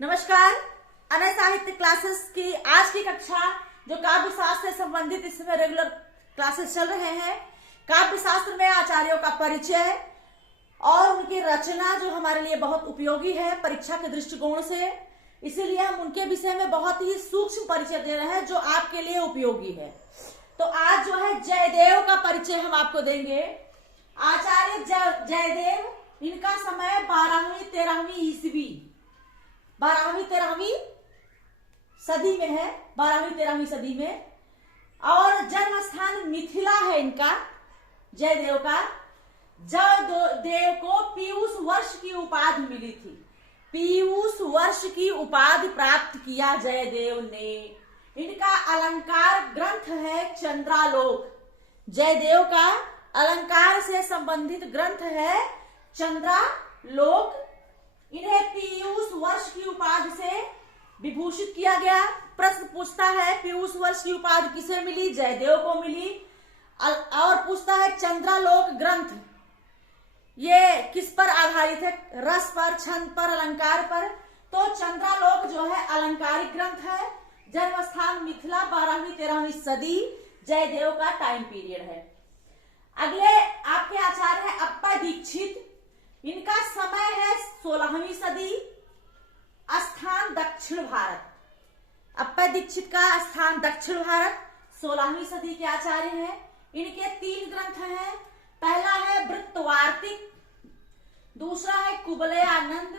नमस्कार। अनय साहित्य क्लासेस की आज की कक्षा जो काव्य शास्त्र से संबंधित इसमें रेगुलर क्लासेस चल रहे हैं। काव्य शास्त्र में आचार्यों का परिचय और उनकी रचना जो हमारे लिए बहुत उपयोगी है परीक्षा के दृष्टिकोण से, इसीलिए हम उनके विषय में बहुत ही सूक्ष्म परिचय दे रहे हैं जो आपके लिए उपयोगी है। तो आज जो है जयदेव का परिचय हम आपको देंगे। आचार्य जयदेव, इनका समय 12वीं 13वीं ईस्वी 12वीं 13वीं सदी में है, 12वीं 13वीं सदी में, और जन्म स्थान मिथिला है इनका जयदेव का। जयदेव को पीयूष वर्ष की उपाधि मिली थी। पीयूष वर्ष की उपाधि प्राप्त किया जयदेव ने। इनका अलंकार ग्रंथ है चंद्रालोक। जयदेव का अलंकार से संबंधित ग्रंथ है चंद्रालोक। इन्हें पीयूष वर्ष की उपाधि से विभूषित किया गया। प्रश्न पूछता है पीयूष वर्ष की उपाधि किसे मिली? जयदेव को मिली। और पूछता है चंद्रालोक ग्रंथ ये किस पर आधारित है? रस पर, छंद पर, अलंकार पर। तो चंद्रालोक जो है अलंकारिक ग्रंथ है। जन्म स्थान मिथिला, 12वीं 13वीं सदी जयदेव का टाइम पीरियड है। अगले आपके आचार्य है अप्पय दीक्षित। इनका समय है 16वीं सदी, स्थान दक्षिण भारत। अप्पय दीक्षित का स्थान दक्षिण भारत, 16वीं सदी के आचार्य हैं। इनके 3 ग्रंथ हैं। पहला है वृत्तवार्तिक, दूसरा है कुवलयानंद,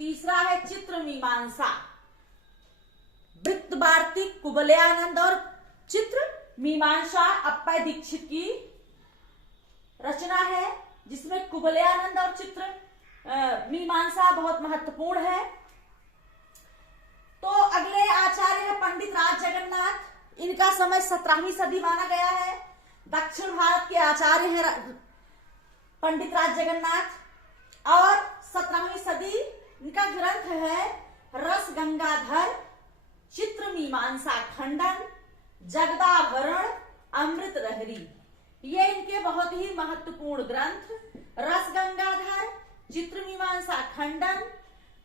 तीसरा है चित्र मीमांसा। वृत्तवार्तिक, कुवलयानंद और चित्र मीमांसा अप्पय दीक्षित की रचना है, जिसमें कुवलयानंद और चित्र मीमांसा बहुत महत्वपूर्ण है। तो अगले आचार्य है पंडित राज जगन्नाथ। इनका समय 17वीं सदी माना गया है। दक्षिण भारत के आचार्य हैं पंडित राज जगन्नाथ। और 17वीं सदी इनका ग्रंथ है रस गंगाधर, चित्र मीमांसा खंडन, जगदाभरण, अमृत लहरी। ये इनके बहुत ही महत्वपूर्ण ग्रंथ रस गंगाधर, चित्र मीमांसा खंडन,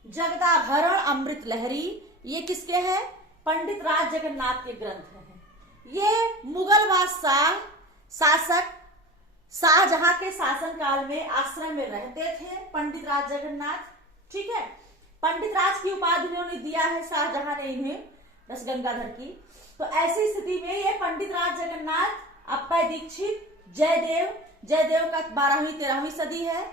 जगदाभरण, अमृत लहरी, ये किसके हैं? पंडित राज जगन्नाथ के ग्रंथ हैं। ये मुगल बादशाह शासक शाहजहां के शासन काल में आश्रम में रहते थे पंडित राज जगन्नाथ। ठीक है, पंडित राज की उपाधि उन्होंने दिया है शाहजहां ने इन्हें रस गंगाधर की। तो ऐसी स्थिति में ये पंडित राज जगन्नाथ, अप्पय दीक्षित, जयदेव का 12वीं 13वीं सदी है।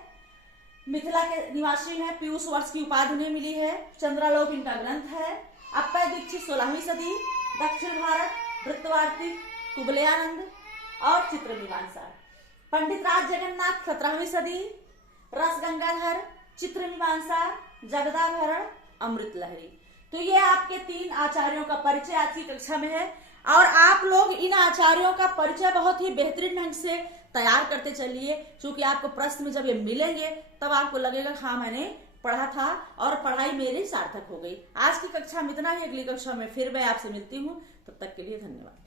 मिथिला के निवासी हैं। पीयूष वर्ष की उपाधि उन्हें मिली है। चंद्रालोक इनका ग्रंथ है। अप्पय दीक्षित 16वीं सदी, दक्षिण भारत, वृत्तवार्तिक, कुवलयानंद और चित्र मीमांसा। पंडित राज जगन्नाथ 17वीं सदी, रस गंगाधर, चित्र मीमांसा, जगदाभरण, अमृत लहरी। तो ये आपके 3 आचार्यों का परिचय आज की कक्षा में है। और आप लोग इन आचार्यों का परिचय बहुत ही बेहतरीन ढंग से तैयार करते चलिए, क्योंकि आपको प्रश्न में जब ये मिलेंगे तब आपको लगेगा हाँ मैंने पढ़ा था और पढ़ाई मेरी सार्थक हो गई। आज की कक्षा में इतना ही। अगली कक्षा में फिर मैं आपसे मिलती हूँ। तब तक के लिए धन्यवाद।